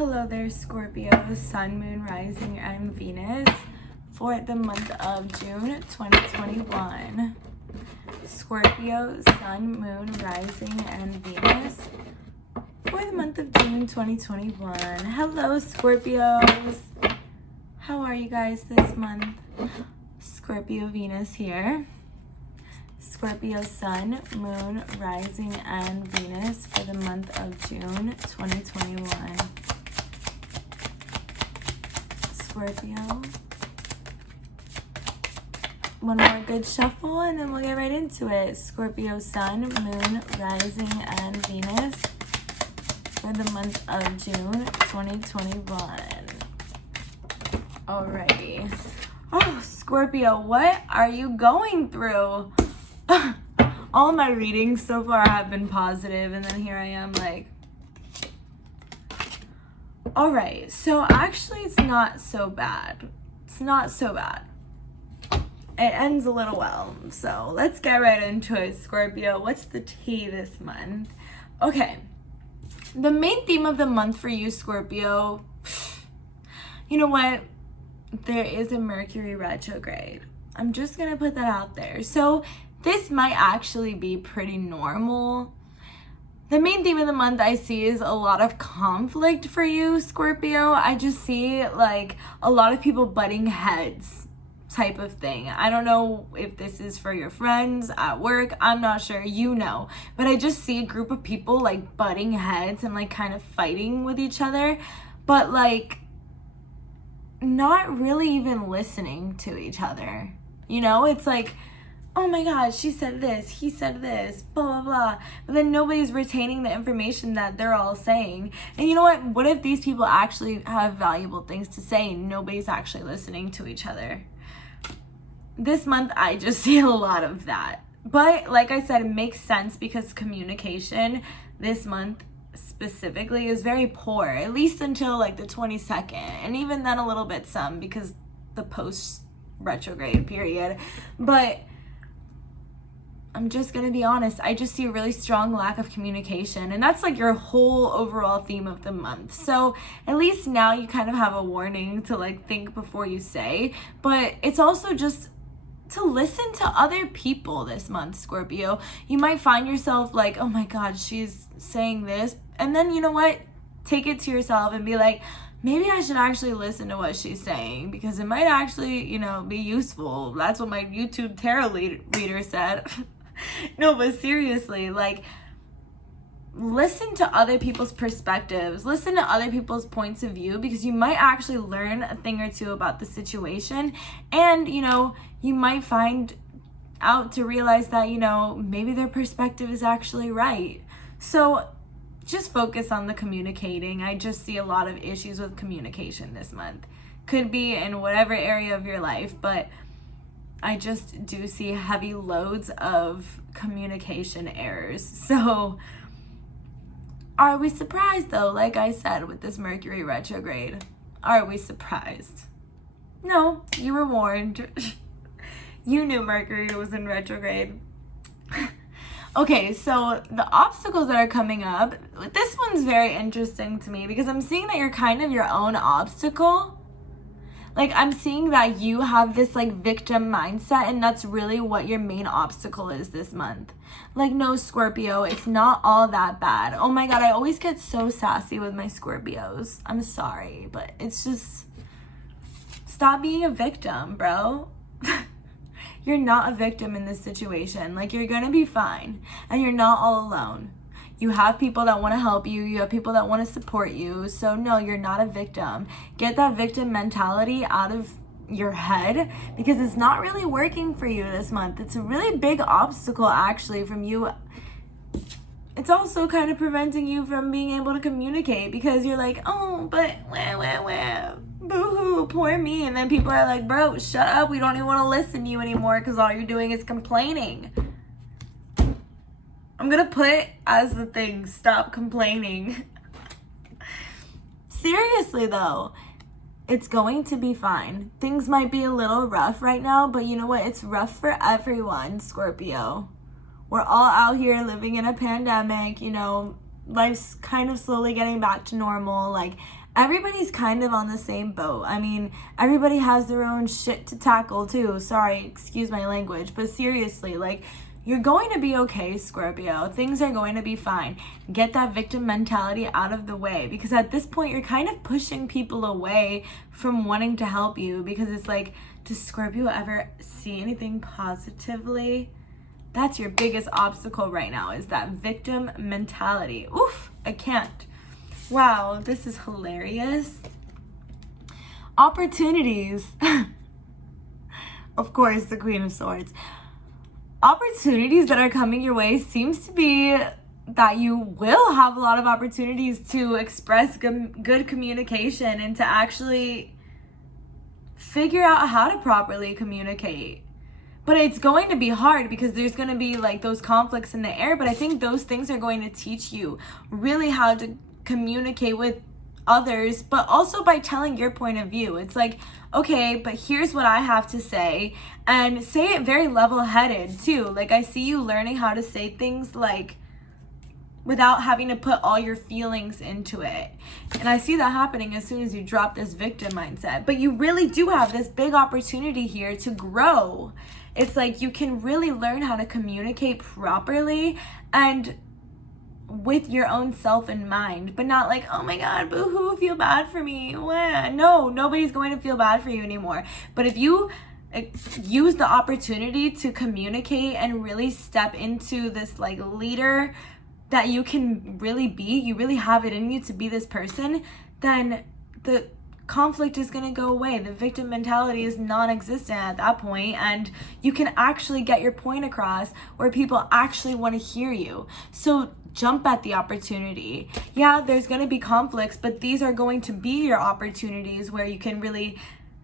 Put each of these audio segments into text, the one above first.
Hello there, Scorpio, Sun, Moon, Rising, and Venus for the month of June 2021. Scorpio, Sun, Moon, Rising, and Venus for the month of June 2021. Hello, Scorpios. How are you guys this month? Scorpio, Venus here. Scorpio, Sun, Moon, Rising, and Venus for the month of June 2021. Scorpio. One more good shuffle and then we'll get right into it. Scorpio, Sun, Moon, Rising, and Venus for the month of June 2021. Alrighty. Oh, Scorpio, what are you going through? All my readings so far have been positive, and then here I am like, all right, so actually it's not so bad. It's not so bad. It ends a little well, so let's get right into it, Scorpio. What's the tea this month? Okay, the main theme of the month for you, Scorpio, you know what? There is a Mercury retrograde. I'm just gonna put that out there. So this might actually be pretty normal. The main theme of the month I see is a lot of conflict for you, Scorpio. I just see like a lot of people butting heads type of thing. I don't know if this is for your friends at work. I'm not sure, you know. But I just see a group of people like butting heads and like kind of fighting with each other. But like not really even listening to each other. You know, it's like, oh my God, she said this, he said this, blah, blah, blah. But then nobody's retaining the information that they're all saying. And you know what? What if these people actually have valuable things to say and nobody's actually listening to each other? This month, I just see a lot of that. But like I said, it makes sense because communication this month specifically is very poor, at least until like the 22nd. And even then a little bit some because the post retrograde period. But I'm just gonna be honest, I just see a really strong lack of communication, and that's like your whole overall theme of the month. So at least now you kind of have a warning to like think before you say, but it's also just to listen to other people this month, Scorpio. You might find yourself like, oh my God, she's saying this, and then you know what? Take it to yourself and be like, maybe I should actually listen to what she's saying because it might actually, you know, be useful. That's what my YouTube tarot reader said. No, but seriously, like, listen to other people's perspectives. Listen to other people's points of view because you might actually learn a thing or two about the situation. And, you know, you might find out to realize that, you know, maybe their perspective is actually right. So just focus on the communicating. I just see a lot of issues with communication this month. Could be in whatever area of your life, but I just do see heavy loads of communication errors. So are we surprised though? Like I said, with this Mercury retrograde, are we surprised? No, you were warned. You knew Mercury was in retrograde. Okay, so the obstacles that are coming up, this one's very interesting to me because I'm seeing that you're kind of your own obstacle. Like, I'm seeing that you have this, like, victim mindset, and that's really what your main obstacle is this month. Like, no, Scorpio, it's not all that bad. Oh my God, I always get so sassy with my Scorpios. I'm sorry, but it's just, stop being a victim, bro. You're not a victim in this situation. Like, you're gonna be fine, and you're not all alone. You have people that want to help you. You have people that want to support you. So no, you're not a victim. Get that victim mentality out of your head because it's not really working for you this month. It's a really big obstacle actually from you. It's also kind of preventing you from being able to communicate because you're like, oh, but boo-hoo, poor me. And then people are like, bro, shut up. We don't even want to listen to you anymore because all you're doing is complaining. I'm gonna put as the thing, stop complaining. Seriously though, it's going to be fine. Things might be a little rough right now, but you know what? It's rough for everyone, Scorpio. We're all out here living in a pandemic, you know, life's kind of slowly getting back to normal. Like, everybody's kind of on the same boat. I mean, everybody has their own shit to tackle too. Sorry, excuse my language, but seriously, like, you're going to be okay, Scorpio. Things are going to be fine. Get that victim mentality out of the way, because at this point, you're kind of pushing people away from wanting to help you, because it's like, does Scorpio ever see anything positively? That's your biggest obstacle right now, is that victim mentality. Oof, I can't. Wow, this is hilarious. Opportunities. Of course, the Queen of Swords. Opportunities that are coming your way seems to be that you will have a lot of opportunities to express good communication and to actually figure out how to properly communicate. But it's going to be hard because there's going to be like those conflicts in the air. But I think those things are going to teach you really how to communicate with others, but also by telling your point of view. It's like, okay, but here's what I have to say, and say it very level-headed too. Like, I see you learning how to say things like without having to put all your feelings into it. And I see that happening as soon as you drop this victim mindset. But you really do have this big opportunity here to grow. It's like you can really learn how to communicate properly and with your own self in mind, but not like, oh my God, boo-hoo, feel bad for me. No, nobody's going to feel bad for you anymore. But if you use the opportunity to communicate and really step into this like leader that you can really be, you really have it in you to be this person, then the conflict is going to go away. The victim mentality is non-existent at that point, and you can actually get your point across where people actually want to hear you. So jump at the opportunity. Yeah, there's going to be conflicts, but these are going to be your opportunities where you can really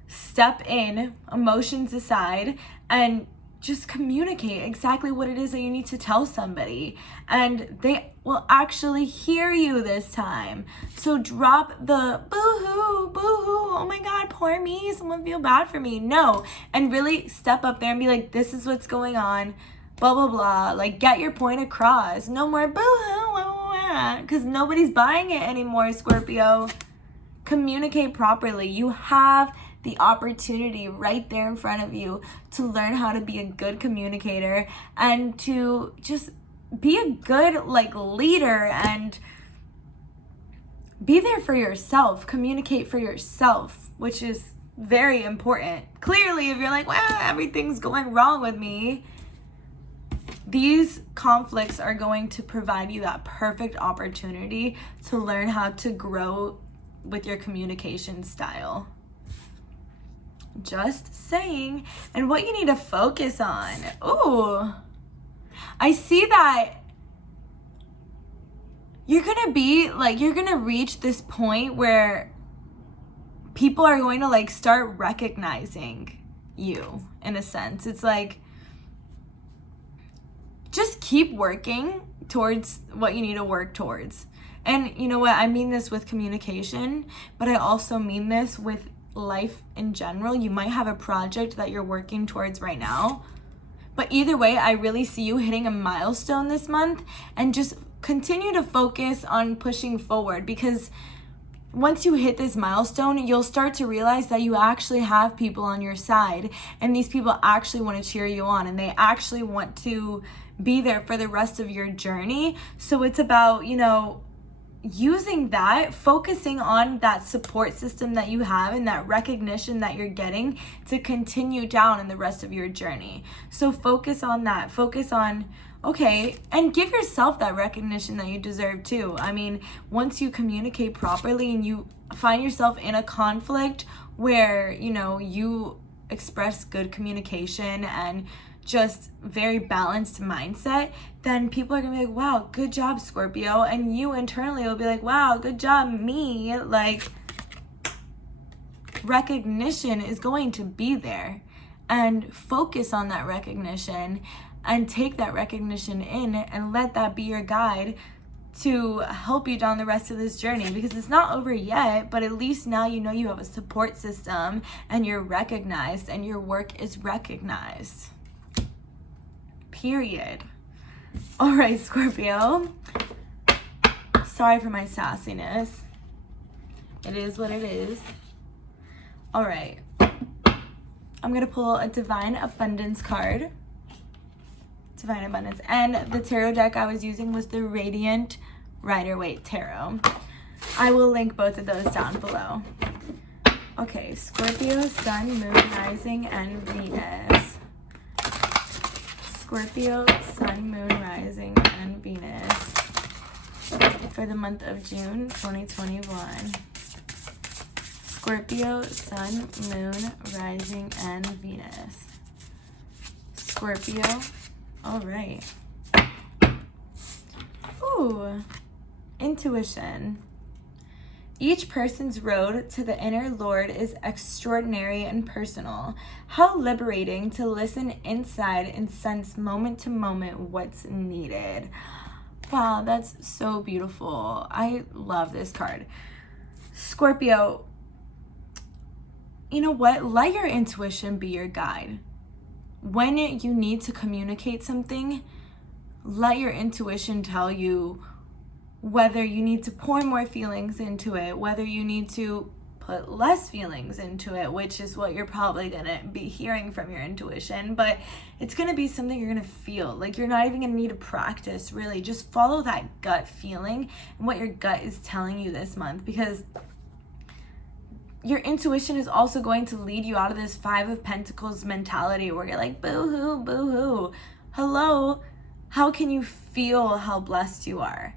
step in, emotions aside, and just communicate exactly what it is that you need to tell somebody, and they will actually hear you this time. So drop the boo-hoo, boo-hoo, oh my God, poor me, someone feel bad for me. No, and really step up there and be like, this is what's going on, blah, blah, blah. Like, get your point across. No more boo-hoo, because nobody's buying it anymore, Scorpio. Communicate properly. You have the opportunity right there in front of you to learn how to be a good communicator and to just be a good like leader and be there for yourself. Communicate for yourself, which is very important. Clearly, if you're like, well, everything's going wrong with me, these conflicts are going to provide you that perfect opportunity to learn how to grow with your communication style. Just saying. And what you need to focus on. Ooh, I see that you're gonna be like, you're gonna reach this point where people are going to like start recognizing you in a sense. It's like, just keep working towards what you need to work towards. And you know what? I mean this with communication, but I also mean this with life in general. You might have a project that you're working towards right now, but either way, I really see you hitting a milestone this month, and just continue to focus on pushing forward, because once you hit this milestone, you'll start to realize that you actually have people on your side, and these people actually want to cheer you on, and they actually want to be there for the rest of your journey. So it's about, you know, using that, focusing on that support system that you have and that recognition that you're getting to continue down in the rest of your journey. So focus on that. Focus on, okay, and give yourself that recognition that you deserve too. I mean, once you communicate properly and you find yourself in a conflict where, you know, you express good communication and just very balanced mindset, then people are gonna be like, wow, good job, Scorpio. And you internally will be like, wow, good job, me. Like, recognition is going to be there, and focus on that recognition and take that recognition in and let that be your guide to help you down the rest of this journey, because it's not over yet, but at least now you know you have a support system and you're recognized and your work is recognized. Period. All right, Scorpio. Sorry for my sassiness. It is what it is. All right. I'm going to pull a Divine Abundance card. Divine Abundance. And the tarot deck I was using was the Radiant Rider-Waite Tarot. I will link both of those down below. Okay, Scorpio, Sun, Moon, Rising, and Venus. Scorpio, Sun, Moon, Rising, and Venus for the month of June 2021. Scorpio, Sun, Moon, Rising, and Venus. Scorpio. All right. Ooh. Intuition. Each person's road to the inner Lord is extraordinary and personal. How liberating to listen inside and sense moment to moment what's needed. Wow, that's so beautiful. I love this card. Scorpio, you know what? Let your intuition be your guide. When you need to communicate something, let your intuition tell you whether you need to pour more feelings into it, whether you need to put less feelings into it, which is what you're probably gonna be hearing from your intuition, but it's gonna be something you're gonna feel. Like, you're not even gonna need to practice, really. Just follow that gut feeling and what your gut is telling you this month, because your intuition is also going to lead you out of this Five of Pentacles mentality where you're like, boo-hoo, boo-hoo. Hello, how can you feel how blessed you are?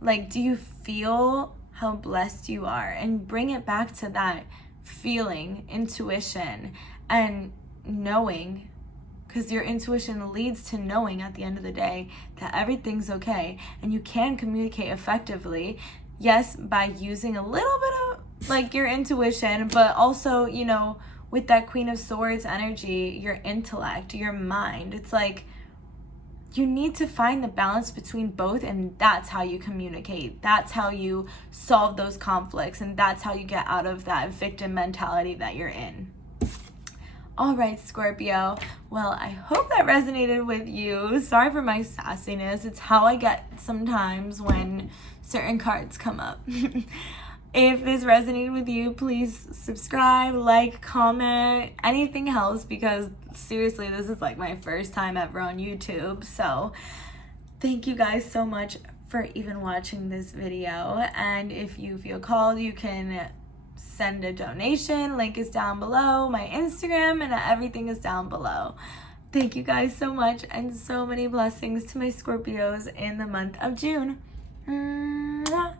Like, do you feel how blessed you are? And bring it back to that feeling, intuition, and knowing, because your intuition leads to knowing at the end of the day that everything's okay and you can communicate effectively. Yes, by using a little bit of like your intuition, but also, you know, with that Queen of Swords energy, your intellect, your mind. It's like, you need to find the balance between both, and that's how you communicate. That's how you solve those conflicts, and that's how you get out of that victim mentality that you're in. All right, Scorpio. Well, I hope that resonated with you. Sorry for my sassiness. It's how I get sometimes when certain cards come up. If this resonated with you, please subscribe, like, comment, anything else, because seriously, this is like my first time ever on YouTube. So thank you guys so much for even watching this video. And if you feel called, you can send a donation. Link is down below. My Instagram and everything is down below. Thank you guys so much, and so many blessings to my Scorpios in the month of June. Mwah.